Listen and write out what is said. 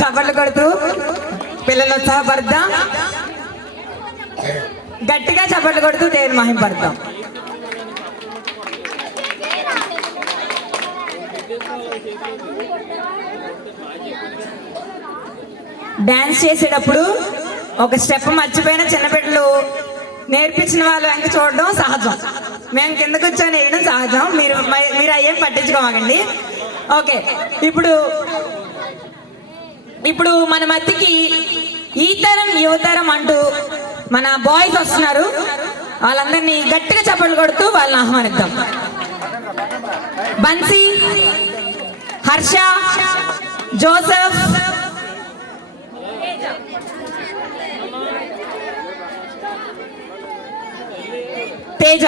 చప్పట్లు కొడుతూ పిల్లలు ఉత్సాహపడదాం, గట్టిగా చప్పట్లు కొడుతూ దేవుని మహిమపడతాం. డాన్స్ చేసేటప్పుడు ఒక స్టెప్ మర్చిపోయిన చిన్నపిల్లలు నేర్పించిన వాళ్ళు వెంక చూడడం సహజం, మేము కింద కూర్చొని వేయడం సహజం. మీరు అయ్యేం పట్టించుకోమాకండి. ఓకే, ఇప్పుడు మన మధ్యకి ఈ తరం యువతరం అంటూ మన బాయ్స్ వస్తున్నారు. వాళ్ళందరినీ గట్టిగా చప్పట్లు కొడుతూ వాళ్ళని ఆహ్వానిద్దాం. బన్సీ, హర్ష, జోసెఫ్, తేజ.